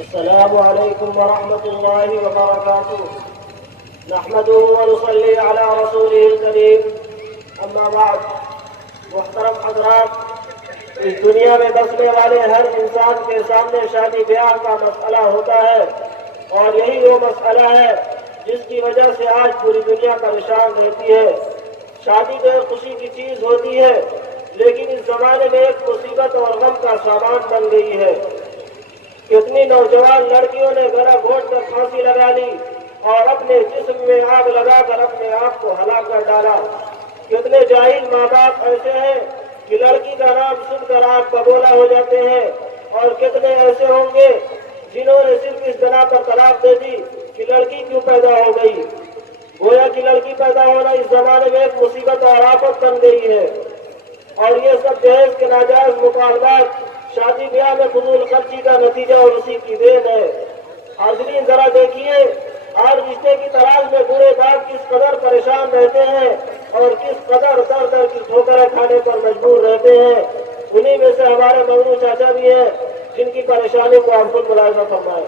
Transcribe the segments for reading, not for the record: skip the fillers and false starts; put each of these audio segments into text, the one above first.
السلام عليكم ورحمة الله وبركاته. نحمده ونصلي على رسوله الكريم. اما بعد. محترم حضرات، اس دنیا میں بسنے والے ہر انسان کے سامنے شادی بیاہ کا مسئلہ ہوتا ہے، اور یہی وہ مسئلہ ہے جس کی وجہ سے آج پوری دنیا پریشان رہتی ہے۔ شادی تو ایک خوشی کی چیز ہوتی ہے، لیکن اس زمانے میں ایک مصیبت اور غم کا سامان بن گئی ہے۔ کتنی نوجوان لڑکیوں نے گلا گھونٹ کر پھانسی لگا لی اور اپنے جسم میں آگ لگا کر اپنے آپ کو ہلاک کر ڈالا۔ کتنے جاہل ماں باپ ایسے ہیں کہ لڑکی کا نام سن کر آگ بگولا ہو جاتے ہیں، اور کتنے ایسے ہوں گے جنہوں نے صرف اس بنا پر طلاق دے دی کہ لڑکی کیوں پیدا ہو گئی۔ گویا کہ لڑکی پیدا ہونا اس زمانے میں ایک مصیبت اور آفت بن گئی ہے، اور یہ سب جہیز کے ناجائز مطالبات شادی بیاہ میں فضول خرچی کا نتیجہ اور اسی کی دین ہے۔ حاضرین، ذرا دیکھیے آج رشتے کی تلاش میں بوڑھے باپ کس قدر پریشان رہتے ہیں اور کس قدر در در کی ٹھوکریں کھانے پر مجبور رہتے ہیں۔ انہی میں سے ہمارے مغنو چاچا بھی ہیں جن کی پریشانی کو آپ خود ملاحظہ فرمائیں۔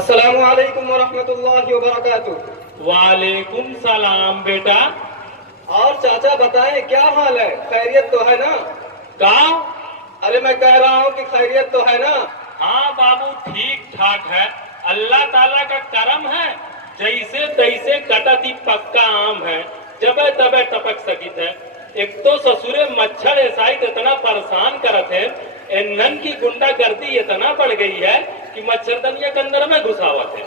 السلام علیکم ورحمۃ اللہ وبرکاتہ۔ وعلیکم سلام بیٹا۔ اور چاچا بتائیں کیا حال ہے؟ خیریت تو ہے نا؟ کہاں؟ ارے میں کہہ رہا ہوں کہ خیریت تو ہے نا؟ ہاں بابو، ٹھیک ٹھاک ہے، اللہ تعالیٰ کا کرم ہے۔ جیسے تیسے کٹتی پکا آم ہے، جبے تبے ٹپک سکت ہے۔ ایک تو سسورے مچھر ایسائی اتنا پریشان کرت ہے، ایندھن کی گنڈا گردی اتنا بڑھ گئی ہے کہ مچھردنیا کے اندر میں گھساوت ہے،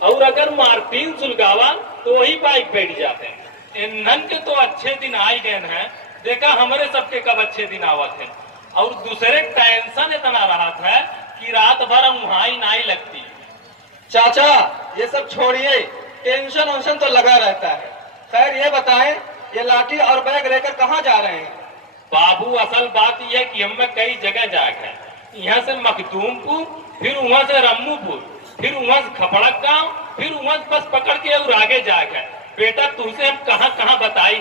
اور اگر مارٹین سلگاوا تو وہی بائک بیٹھ جاتے ہیں۔ ایندھن کے تو اچھے دن آئی گئے ہیں، دیکھا ہمارے سب کے کب اچھے دن آوت ہیں۔ اور دوسرے ٹینشن اتنا رہت ہے کہ رات بھر وہاں ہی نہیں لگتی۔ چاچا یہ سب چھوڑیے، ٹینشن ونشن تو لگا رہتا ہے۔ خیر یہ بتائیں یہ لاٹھی اور بیگ لے کر کہاں جا رہے ہیں؟ بابو اصل بات یہ ہے کہ ہم میں کئی جگہ جا گئے، یہاں سے مخدوم پور، پھر وہاں سے رمو پور، پھر وہاں سے کھپڑک گاؤں، پھر وہاں سے بس پکڑ کے اور آگے جا گئے۔ بیٹا تم سے ہم کہاں کہاں بتائی۔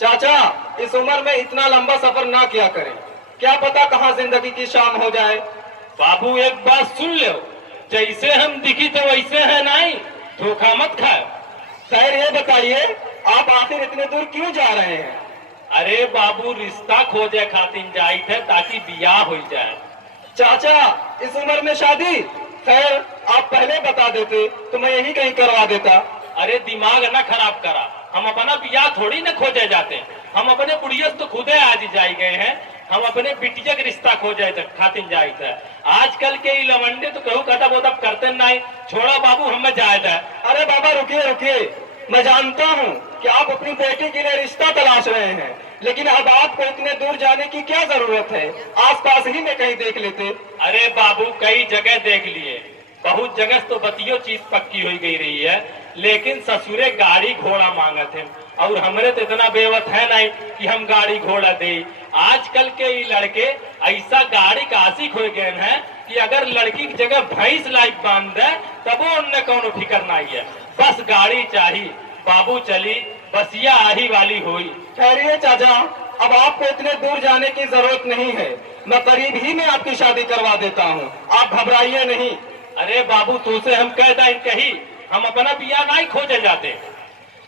چاچا اس عمر میں اتنا لمبا سفر نہ کیا کریں، کیا پتا کہاں زندگی کی شام ہو جائے۔ بابو ایک بات سن لو، جیسے ہم دکھی تو ویسے ہیں نہیں، دھوکہ مت کھاؤ۔ خیر یہ بتائیے آپ آخر اتنے دور کیوں جا رہے ہیں؟ ارے بابو رشتہ کھوجے خاطر جائی تھے تاکہ بیاہ ہو جائے۔ چاچا اس عمر میں شادی؟ خیر آپ پہلے بتا دیتے تو میں یہی کہیں کروا دیتا۔ ارے دماغ نہ خراب کرا، ہم اپنا بیاہ تھوڑی نہ کھوجے جاتے، ہم اپنے بڑھیا تو خود آج جائی گئے ہیں، ہم اپنے بیٹیا کا رشتہ کھوجے خاطر جائی تھے۔ آج کل کے لونڈے تو کہو کٹا بوتب کرتے نہیں، چھوڑا بابو ہم میں جائے تھے۔ ارے بابا رکیے رکیے، میں جانتا ہوں کہ آپ اپنی بیٹی کے لیے رشتہ تلاش رہے ہیں، لیکن اب آپ کو اتنے دور جانے کی کیا ضرورت ہے؟ آس پاس ہی میں کہیں دیکھ لیتے۔ ارے بابو کئی جگہ دیکھ لیے، بہت جگہ تو بتیوں چیز پکی ہوئی گئی رہی ہے، لیکن سسورے گاڑی گھوڑا مانگت ہیں، اور ہمارے تو اتنا بیوت ہے نہیں کہ ہم گاڑی گھوڑا دیں۔ آج کل کے یہ لڑکے ایسا گاڑی کا عاشق ہو گئے ہیں کہ اگر لڑکی کی جگہ بھینس لائک باندھ دے تب وہ ان نے کونو فکر نہیں ہے، بس گاڑی چاہیے۔ بابو چلی بسیا آہی والی ہوئی۔ خیریے چاچا، اب آپ کو اتنے دور جانے کی ضرورت نہیں ہے، میں قریب ہی میں آپ کی شادی کروا دیتا ہوں، آپ گھبرائیے نہیں۔ ارے بابو تو سے ہم کہہ کہی، ہم اپنا بیاہ نہیں کھوجے جاتے۔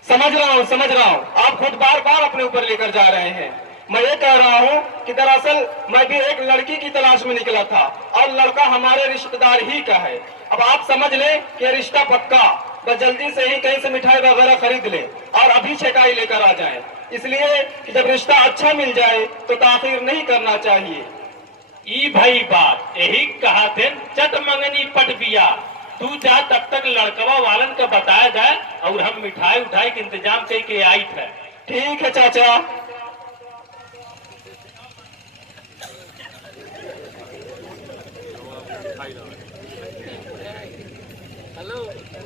سمجھ رہا ہوں، آپ خود بار بار اپنے اوپر لے کر جا رہے ہیں۔ میں یہ کہہ رہا ہوں کہ دراصل میں بھی ایک لڑکی کی تلاش میں نکلا تھا، اور لڑکا ہمارے رشتہ دار ہی کا ہے۔ اب آپ سمجھ لیں کہ رشتہ پکا، بس جلدی سے ہی کہیں سے مٹھائی وغیرہ خرید لیں اور ابھی چھکائی لے کر آ جائیں، اس لیے کہ جب رشتہ اچھا مل جائے تو تاخیر نہیں کرنا چاہیے۔ ای بھائی بات یہی کہا تھے، چٹ منگنی پٹ بیا، تو جا تب تک لڑکوا والن کا بتایا جائے اور ہم مٹھائی اٹھائی کے انتظام کر کے آئی تھے۔ ٹھیک ہے چاچا۔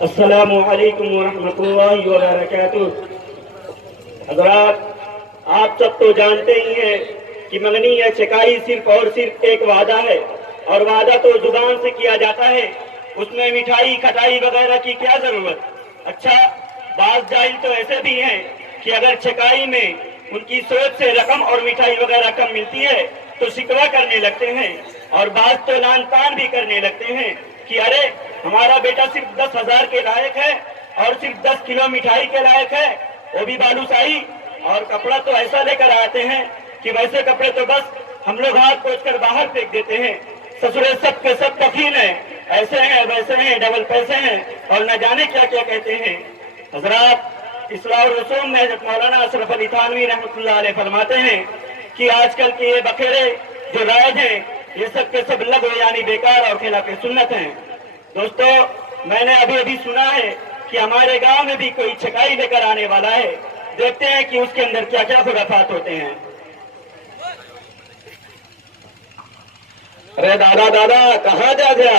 السلام علیکم ورحمۃ اللہ وبرکاتہ۔ حضرات آپ سب تو جانتے ہی ہیں کہ منگنی یا چھکائی صرف اور صرف ایک وعدہ ہے، اور وعدہ تو زبان سے کیا جاتا ہے، اس میں مٹھائی کھٹائی وغیرہ کی کیا ضرورت۔ اچھا بعض جاہل تو ایسے بھی ہیں کہ اگر چھکائی میں ان کی سوچ سے رقم اور مٹھائی وغیرہ کم ملتی ہے تو شکوہ کرنے لگتے ہیں، اور بعض تو لان تان بھی کرنے لگتے ہیں کہ ارے ہمارا بیٹا صرف 10,000 کے لائق ہے اور صرف 10 کلو مٹھائی کے لائق ہے، وہ بھی بالوشاہی، اور کپڑا تو ایسا لے کر آتے ہیں کہ ویسے کپڑے تو بس ہم لوگ ہاتھ پوچھ کر باہر پھینک دیتے ہیں۔ سسرے سب کے سب کفیل ہیں، ایسے ہیں ویسے ہیں، ڈبل پیسے ہیں، اور نہ جانے کیا کیا کہتے ہیں۔ حضرات، اصلاح الرسوم میں مولانا اشرف علی تھانوی رحمۃ اللہ علیہ فرماتے ہیں کہ آج کل کے یہ بکھیرے جو رائج ہیں یہ سب کے سب لغو یعنی بیکار اور خلاف سنت ہیں۔ دوستو، میں نے ابھی سنا ہے کہ ہمارے گاؤں میں بھی کوئی چھکائی لے کر آنے والا ہے، دیکھتے ہیں کہ اس کے اندر کیا کیا خرافات ہوتے ہیں۔ ارے دادا دادا کہاں جا گیا؟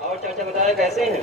اور چاچا بتائے کیسے ہیں؟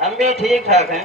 ہم بھی ٹھیک ٹھاک ہیں۔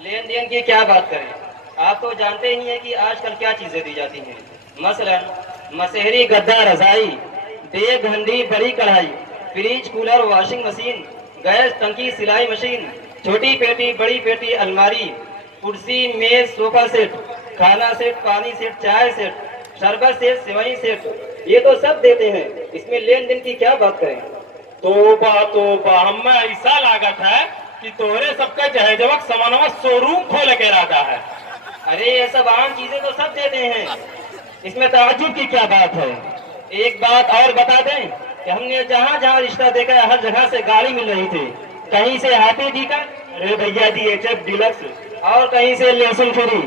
لین دین کی کیا بات کریں؟ آپ تو جانتے ہی ہیں کہ آج کل کیا چیزیں دی جاتی ہیں، مثلا مسہری گدا رضائی، دیگ ہنڈی بڑی کڑھائی، fridge cooler washing machine, gas ٹنکی سلائی مشین، چھوٹی پیٹی بڑی پیٹی الماری، کرسی میز صوفہ سیٹ، کھانا سیٹ پانی سیٹ چائے سیٹ شربت سیٹ سیوئی سیٹ، یہ تو سب دیتے ہیں، اس میں لین دین کی کیا بات کریں؟ توبہ ہمیں ایسا لاگت ہے کہ تورے سب کا جہیزوک سمانوا شو روم کھول کے ارادہ ہے۔ ارے یہ سب عام چیزیں تو سب دیتے ہیں، اس میں تعجب کی کیا بات ہے؟ ایک بات اور بتا دیں کہ ہم نے جہاں جہاں رشتہ دیکھا ہے ہر جگہ سے گاڑی مل رہی تھی، کہیں سے ہاتھی جی کا ارے بھیا جی HF ڈیلکس، اور کہیں سے لیسن فری۔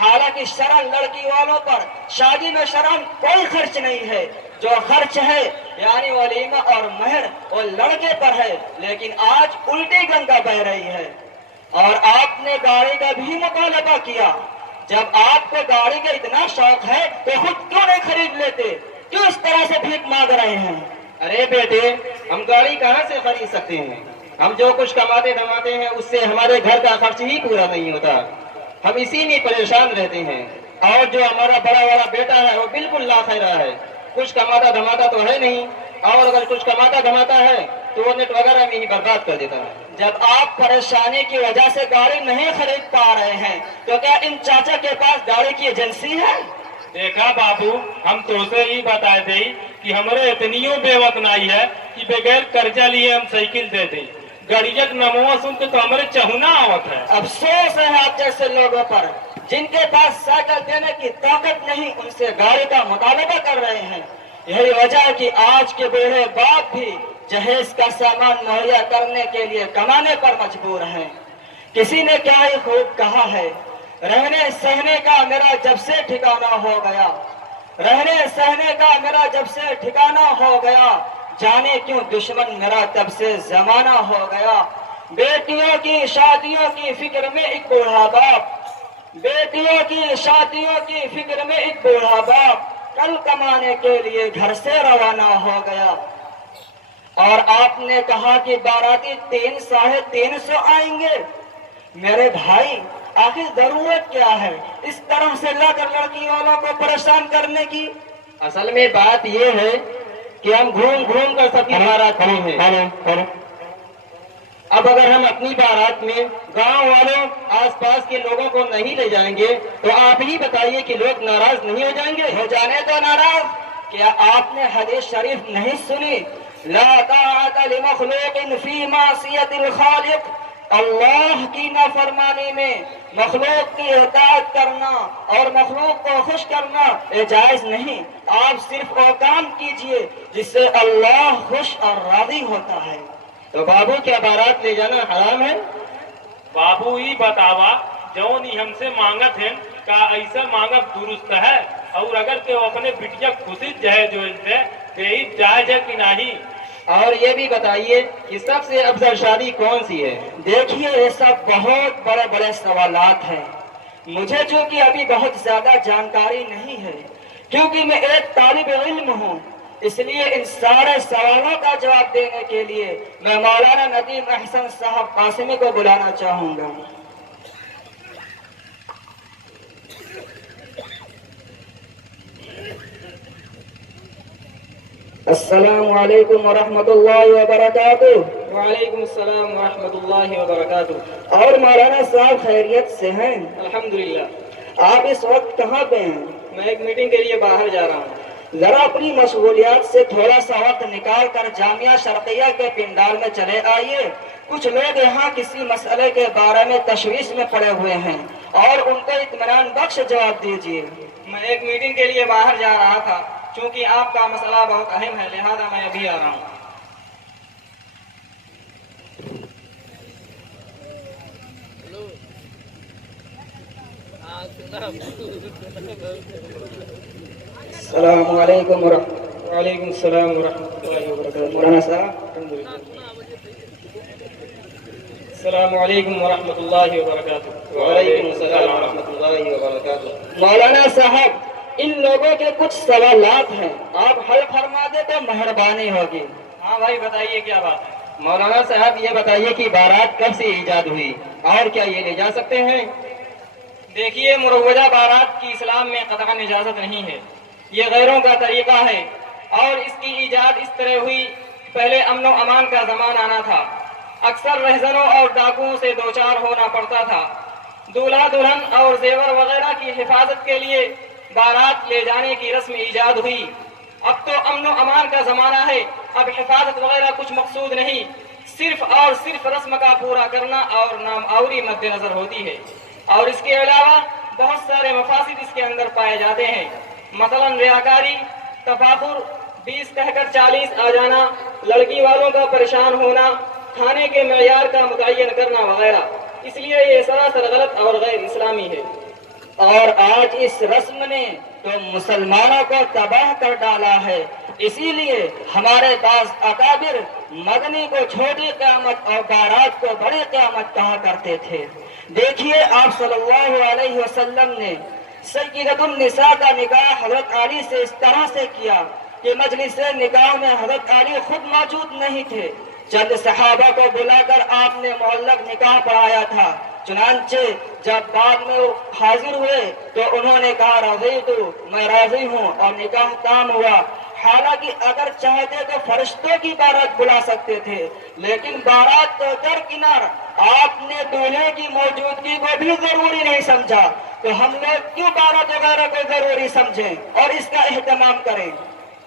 حالانکہ شرعاً لڑکی والوں پر شادی میں شرعاً کوئی خرچ نہیں ہے، جو خرچ ہے یعنی ولیمہ اور مہر وہ لڑکے پر ہے، لیکن آج الٹی گنگا بہ رہی ہے۔ اور آپ نے گاڑی کا بھی مطالبہ کیا، جب آپ کو گاڑی کا اتنا شوق ہے تو خود کیوں نہیں خرید لیتے، کیوں اس طرح سے بھیک مانگ رہے ہیں؟ ارے بیٹے، ہم گاڑی کہاں سے خرید سکتے ہیں؟ ہم جو کچھ کماتے دھماتے ہیں اس سے ہمارے گھر کا خرچ ہی پورا نہیں ہوتا، ہم اسی میں پریشان رہتے ہیں۔ اور جو ہمارا بڑا والا بیٹا ہے وہ بالکل لاخیرہ ہے، کچھ کماتا دھماتا تو ہے نہیں، اور اگر کچھ کماتا دھماتا ہے تو وہ نیٹ وغیرہ میں ہی برباد کر دیتا ہے۔ جب آپ پریشانی کی وجہ سے گاڑی نہیں خرید پا رہے ہیں تو کیا ان چاچا کے پاس گاڑی کی ایجنسی ہے؟ دیکھا بابو، ہم تو سے ہی بتائے دے کہ ہمارے اتنیوں بے وقت نہیں ہے کہ بغیر قرضہ لیے ہم سائیکل دے دیں، گڑیت نموا سن کے تو ہمارے چہنا آوت ہے۔ افسوس ہے آپ جیسے لوگوں پر، جن کے پاس سائیکل دینے کی طاقت نہیں، ان سے گاڑی کا مطالبہ کر رہے ہیں۔ یہی وجہ ہے کہ آج کے بوڑھے باپ بھی جہیز کا سامان مہیا کرنے کے لیے کمانے پر مجبور ہیں۔ کسی نے کیا ہی خوب کہا ہے، رہنے سہنے کا میرا جب سے ٹھکانہ ہو گیا، رہنے سہنے کا میرا جب سے ٹھکانہ ہو گیا، جانے کیوں دشمن میرا تب سے زمانہ ہو گیا۔ بیٹیوں کی شادیوں کی فکر میں ایک بوڑھا باپ، بیٹیوں کی شادیوں کی فکر میں ایک بوڑھا باپ کل کمانے کے لیے گھر سے روانہ ہو گیا۔ اور آپ نے کہا کہ باراتی 300-350 آئیں گے۔ میرے بھائی، آخر ضرورت کیا ہے اس طرح سے لا کر لڑکی والوں کو پریشان کرنے کی؟ اصل میں بات یہ ہے کہ ہم گھوم گھوم کر سب کی بارات کھڑے ہیں۔ اب اگر ہم اپنی بارات میں گاؤں والوں آس پاس کے لوگوں کو نہیں لے جائیں گے تو آپ ہی بتائیے کہ لوگ ناراض نہیں ہو جائیں گے؟ ہو جانے تو ناراض۔ کیا آپ نے حدیث شریف نہیں سنی؟ لا طاعت لمخلوق فی معصیت الخالق، اللہ کی نافرمانی میں مخلوق کی اطاعت کرنا اور مخلوق کو خوش کرنا یہ جائز نہیں۔ آپ صرف وہ کام کیجئے جس سے اللہ خوش اور راضی ہوتا ہے۔ تو بابو، کیا بارات لے جانا حرام ہے؟ بابو ہی بتاوا، جون ہی ہم سے مانگت ہیں کا ایسا مانگت درست ہے، اور اگر کہ وہ اپنے بٹیا خوشی جہیز جو جائز ہے کہ نہیں؟ اور یہ بھی بتائیے کہ سب سے افضل شادی کون سی ہے؟ دیکھیے، یہ سب بہت بڑے بڑے سوالات ہیں، مجھے چونکہ ابھی بہت زیادہ جانکاری نہیں ہے، کیونکہ میں ایک طالب علم ہوں، اس لیے ان سارے سوالوں کا جواب دینے کے لیے میں مولانا ندیم احسن صاحب قاسمی کو بلانا چاہوں گا۔ السلام علیکم ورحمۃ اللہ وبرکاتہ۔ وعلیکم السلام ورحمۃ اللہ وبرکاتہ۔ اور مولانا صاحب خیریت سے ہیں؟ الحمدللہ۔ آپ اس وقت کہاں پہ ہیں؟ میں ایک میٹنگ کے لیے باہر جا رہا ہوں۔ ذرا اپنی مشغولیات سے تھوڑا سا وقت نکال کر جامعہ شرقیہ کے پنڈال میں چلے آئیے۔ کچھ لوگ یہاں کسی مسئلے کے بارے میں تشویش میں پڑے ہوئے ہیں اور ان کو اطمینان بخش جواب دیجیے۔ میں ایک میٹنگ کے لیے باہر جا رہا تھا، چونکہ آپ کا مسئلہ بہت اہم ہے، لہذا میں ابھی آ رہا ہوں۔ السلام علیکم وعلیکم السلام ورحمۃ اللہ وبرکاتہ۔ مولانا صاحب، السلام علیکم ورحمۃ اللہ وبرکاتہ۔ وعلیکم السلام ورحمۃ اللہ وبرکاتہ۔ مولانا صاحب، ان لوگوں کے کچھ سوالات ہیں، آپ حل فرما دے تو مہربانی ہوگی۔ ہاں بھائی، بتائیے کیا بات ہے؟ مولانا صاحب، یہ بتائیے کہ بارات کب سے ایجاد ہوئی اور کیا یہ لے جا سکتے ہیں؟ دیکھیے، مروجہ بارات کی اسلام میں قطعاً اجازت نہیں ہے، یہ غیروں کا طریقہ ہے، اور اس کی ایجاد اس طرح ہوئی، پہلے امن و امان کا زمان آنا تھا، اکثر رہزنوں اور ڈاکوؤں سے دوچار ہونا پڑتا تھا، دولہا دلہن اور زیور وغیرہ کی حفاظت کے لیے بارات لے جانے کی رسم ایجاد ہوئی۔ اب تو امن و امان کا زمانہ ہے، اب حفاظت وغیرہ کچھ مقصود نہیں، صرف اور صرف رسم کا پورا کرنا اور نام آوری مد نظر ہوتی ہے، اور اس کے علاوہ بہت سارے مفاسد اس کے اندر پائے جاتے ہیں، مثلا ریاکاری، تفاخر، 20 کہہ کر 40 آ جانا، لڑکی والوں کا پریشان ہونا، کھانے کے معیار کا متعین کرنا وغیرہ۔ اس لیے یہ سراسر غلط اور غیر اسلامی ہے۔ اور آج اس رسم نے تو مسلمانوں کو تباہ کر ڈالا ہے۔ اسی لیے ہمارے بعض اکابر مدنی کو چھوٹی قیامت اور بارات کو بڑی قیامت کہا کرتے تھے۔ دیکھیے آپ صلی اللہ علیہ وسلم نے سیدۃ النساء کا نکاح حضرت علی سے اس طرح سے کیا کہ مجلس نکاح میں حضرت علی خود موجود نہیں تھے، چند صحابہ کو بلا کر آپ نے معلق نکاح پڑھایا تھا۔ چنانچہ جب بعد میں وہ حاضر ہوئے تو انہوں نے کہا رضیت، میں راضی ہوں، اور نکاح تام ہوا۔ حالانکہ اگر چاہتے تو فرشتوں کی بارات بلا سکتے تھے، لیکن بارات تو درکنار، آپ نے دولہے کی موجودگی کو بھی ضروری نہیں سمجھا، تو ہم لوگ کیوں بارات وغیرہ کو ضروری سمجھیں اور اس کا اہتمام کریں؟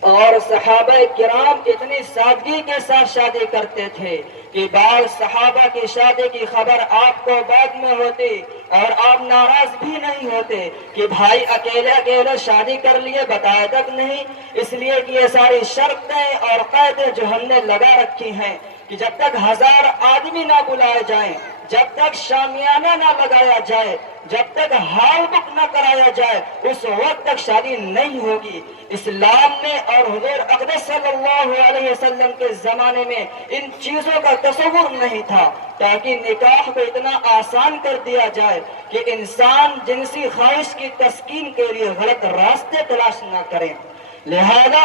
اور صحابہ کرام اتنی سادگی کے ساتھ شادی کرتے تھے کہ بعض صحابہ کی شادی کی خبر آپ کو بعد میں ہوتی اور آپ ناراض بھی نہیں ہوتے کہ بھائی اکیلے اکیلے شادی کر لیے، بتایا تک نہیں، اس لیے کہ یہ ساری شرطیں اور قیدیں جو ہم نے لگا رکھی ہیں کہ جب تک 1000 آدمی نہ بلائے جائیں، جب تک شامیانہ نہ لگایا جائے، جب تک ہال بک نہ کرایا جائے، اس وقت تک شادی نہیں ہوگی۔ اسلام نے اور حضور اقدس صلی اللہ علیہ وسلم کے زمانے میں ان چیزوں کا تصور نہیں تھا، تاکہ نکاح کو اتنا آسان کر دیا جائے کہ انسان جنسی خواہش کی تسکین کے لیے غلط راستے تلاش نہ کرے۔ لہذا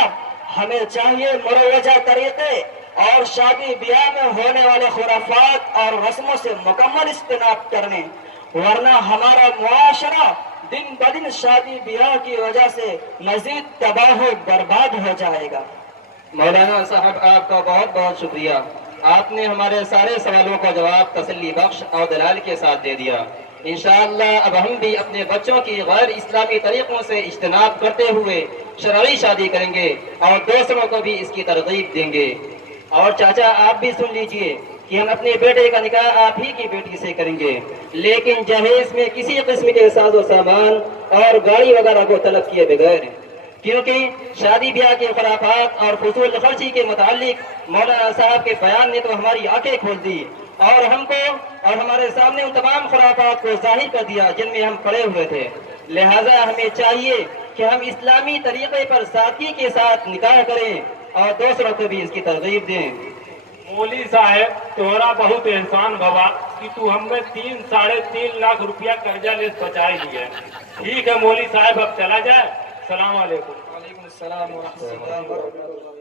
ہمیں چاہیے مروجہ طریقے اور شادی بیاہ میں ہونے والے خرافات اور رسموں سے مکمل اجتناب کرنے، ورنہ ہمارا معاشرہ دن بدن شادی بیاہ کی وجہ سے مزید تباہ و برباد ہو جائے گا۔ مولانا صاحب آپ کا بہت بہت شکریہ، آپ نے ہمارے سارے سوالوں کا جواب تسلی بخش اور دلائل کے ساتھ دے دیا۔ انشاءاللہ اب ہم بھی اپنے بچوں کی غیر اسلامی طریقوں سے اجتناب کرتے ہوئے شرعی شادی کریں گے اور دوسروں کو بھی اس کی ترغیب دیں گے۔ اور چاچا آپ بھی سن لیجئے کہ ہم اپنے بیٹے کا نکاح آپ ہی کی بیٹی سے کریں گے، لیکن جہیز میں کسی قسم کے ساز و سامان اور گاڑی وغیرہ کو طلب کیے بغیر، کیونکہ شادی بیاہ کے خرافات اور فضول خرچی کے متعلق مولانا صاحب کے بیان نے تو ہماری آنکھیں کھول دی اور ہم کو اور ہمارے سامنے ان تمام خرافات کو ظاہر کر دیا جن میں ہم پڑے ہوئے تھے۔ لہذا ہمیں چاہیے کہ ہم اسلامی طریقے پر سادگی کے ساتھ نکاح کریں اور دوسروں کو بھی اس کی ترغیب دیں۔ مولوی صاحب تمہارا بہت احسان بابا کہ تو ہم میں 3-3.5 لاکھ روپیہ قرضہ لے بچائی لیا۔ ٹھیک ہے مولوی صاحب اب چلا جائے۔ السلام علیکم۔ وعلیکم السلام ورحمۃ اللہ وبرکاتہ۔